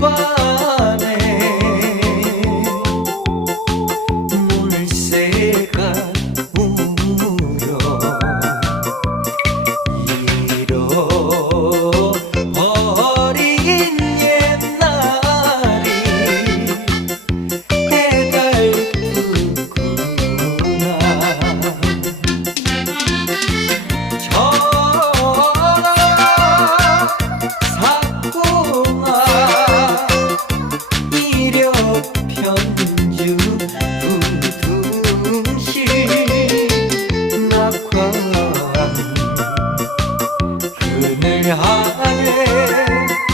Bye. হারে